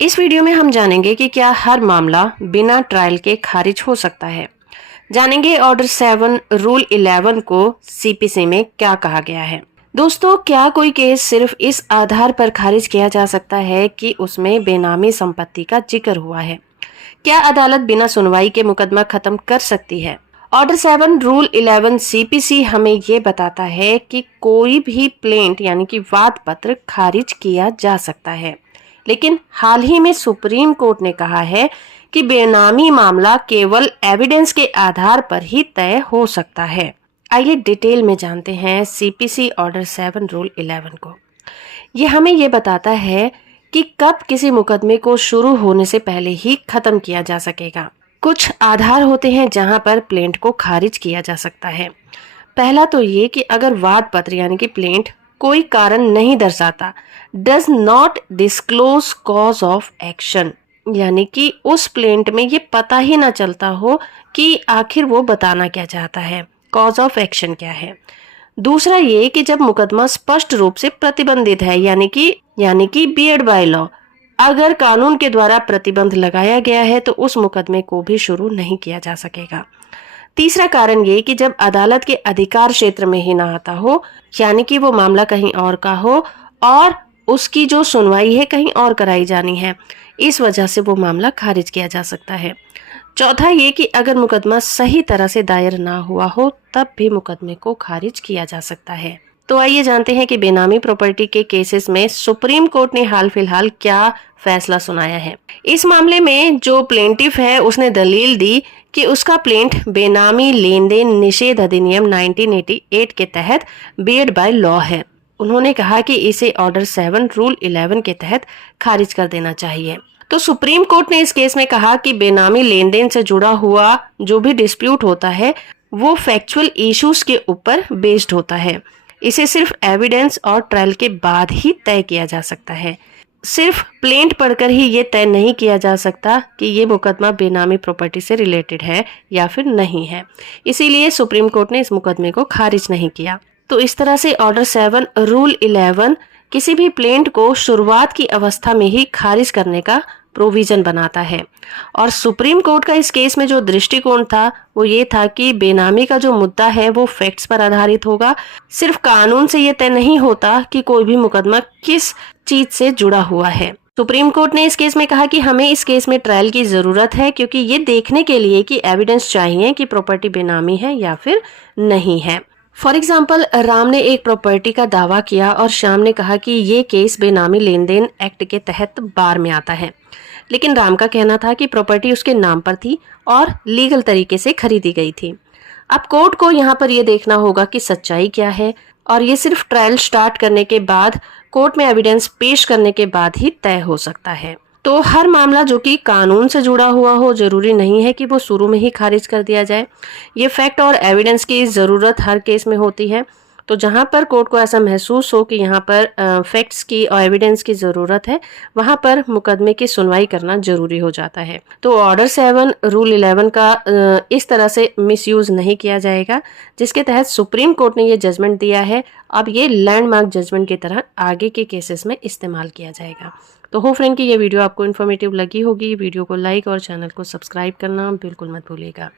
इस वीडियो में हम जानेंगे कि क्या हर मामला बिना ट्रायल के खारिज हो सकता है। जानेंगे ऑर्डर 7 रूल 11 को सीपीसी में क्या कहा गया है। दोस्तों, क्या कोई केस सिर्फ इस आधार पर खारिज किया जा सकता है कि उसमें बेनामी संपत्ति का जिक्र हुआ है? क्या अदालत बिना सुनवाई के मुकदमा खत्म कर सकती है? ऑर्डर 7 रूल 11 सीपीसी हमें ये बताता है कि कोई भी प्लेंट यानी कि वाद पत्र खारिज किया जा सकता है, लेकिन हाल ही में सुप्रीम कोर्ट ने कहा है कि बेनामी मामला केवल एविडेंस के आधार पर ही तय हो सकता है। आइए डिटेल में जानते हैं सीपीसी ऑर्डर 7 रूल 11 को। यह हमें यह बताता है कि कब किसी मुकदमे को शुरू होने से पहले ही खत्म किया जा सकेगा। कुछ आधार होते हैं जहां पर प्लेंट को खारिज किया जा सकता है। पहला तो ये कि अगर वाद पत्र यानी कि प्लेंट कोई कारण नहीं दर्शाता, does not disclose cause of action, यानी कि उस प्लेंट में ये पता ही ना चलता हो कि आखिर वो बताना क्या चाहता है, कॉज ऑफ एक्शन क्या है। दूसरा ये कि जब मुकदमा स्पष्ट रूप से प्रतिबंधित है, यानी कि बियड बाय लॉ, अगर कानून के द्वारा प्रतिबंध लगाया गया है तो उस मुकदमे को भी शुरू नहीं किया जा सकेगा। तीसरा कारण ये कि जब अदालत के अधिकार क्षेत्र में ही ना आता हो, यानी कि वो मामला कहीं और का हो और उसकी जो सुनवाई है कहीं और कराई जानी है, इस वजह से वो मामला खारिज किया जा सकता है। चौथा ये कि अगर मुकदमा सही तरह से दायर ना हुआ हो तब भी मुकदमे को खारिज किया जा सकता है। तो आइए जानते हैं कि बेनामी प्रॉपर्टी के केसेस में सुप्रीम कोर्ट ने हाल फिलहाल क्या फैसला सुनाया है। इस मामले में जो प्लेंटिफ है उसने दलील दी कि उसका प्लेंट बेनामी लेन देन निषेध अधिनियम 1988 के तहत बियड बाय लॉ है। उन्होंने कहा कि इसे ऑर्डर 7 रूल 11 के तहत खारिज कर देना चाहिए। तो सुप्रीम कोर्ट ने इस केस में कहा कि बेनामी लेन देन से जुड़ा हुआ जो भी डिस्प्यूट होता है वो फैक्चुअल इश्यूज के ऊपर बेस्ड होता है। इसे सिर्फ एविडेंस और ट्रायल के बाद ही तय किया जा सकता है। सिर्फ प्लेंट पढ़कर ही ये तय नहीं किया जा सकता कि ये मुकदमा बेनामी प्रॉपर्टी से रिलेटेड है या फिर नहीं है। इसीलिए सुप्रीम कोर्ट ने इस मुकदमे को खारिज नहीं किया। तो इस तरह से ऑर्डर 7 रूल 11 किसी भी प्लेंट को शुरुआत की अवस्था में ही खारिज करने का प्रोविजन बनाता है। और सुप्रीम कोर्ट का इस केस में जो दृष्टिकोण था वो ये था कि बेनामी का जो मुद्दा है वो फैक्ट्स पर आधारित होगा। सिर्फ कानून से ये तय नहीं होता कि कोई भी मुकदमा किस चीज से जुड़ा हुआ है। सुप्रीम कोर्ट ने इस केस में कहा कि हमें इस केस में ट्रायल की जरूरत है, क्योंकि ये देखने के लिए कि एविडेंस चाहिए कि प्रॉपर्टी बेनामी है या फिर नहीं है। फॉर एग्जाम्पल, राम ने एक प्रॉपर्टी का दावा किया और श्याम ने कहा कि ये केस बेनामी लेन देन एक्ट के तहत बार में आता है, लेकिन राम का कहना था कि प्रॉपर्टी उसके नाम पर थी और लीगल तरीके से खरीदी गई थी। अब कोर्ट को यहाँ पर यह देखना होगा कि सच्चाई क्या है, और ये सिर्फ ट्रायल स्टार्ट करने के बाद, कोर्ट में एविडेंस पेश करने के बाद ही तय हो सकता है। तो हर मामला जो कि कानून से जुड़ा हुआ हो, जरूरी नहीं है कि वो शुरू में ही खारिज कर दिया जाए। ये फैक्ट और एविडेंस की जरूरत हर केस में होती है। तो जहां पर कोर्ट को ऐसा महसूस हो कि यहाँ पर फैक्ट्स की और एविडेंस की जरूरत है, वहां पर मुकदमे की सुनवाई करना जरूरी हो जाता है। तो ऑर्डर 7 रूल 11 का इस तरह से मिसयूज नहीं किया जाएगा, जिसके तहत सुप्रीम कोर्ट ने ये जजमेंट दिया है। अब ये लैंडमार्क जजमेंट की तरह आगे के केसेस में इस्तेमाल किया जाएगा। तो होप फ्रेंड कि ये वीडियो आपको इन्फॉर्मेटिव लगी होगी। वीडियो को लाइक और चैनल को सब्सक्राइब करना बिल्कुल मत भूलिएगा।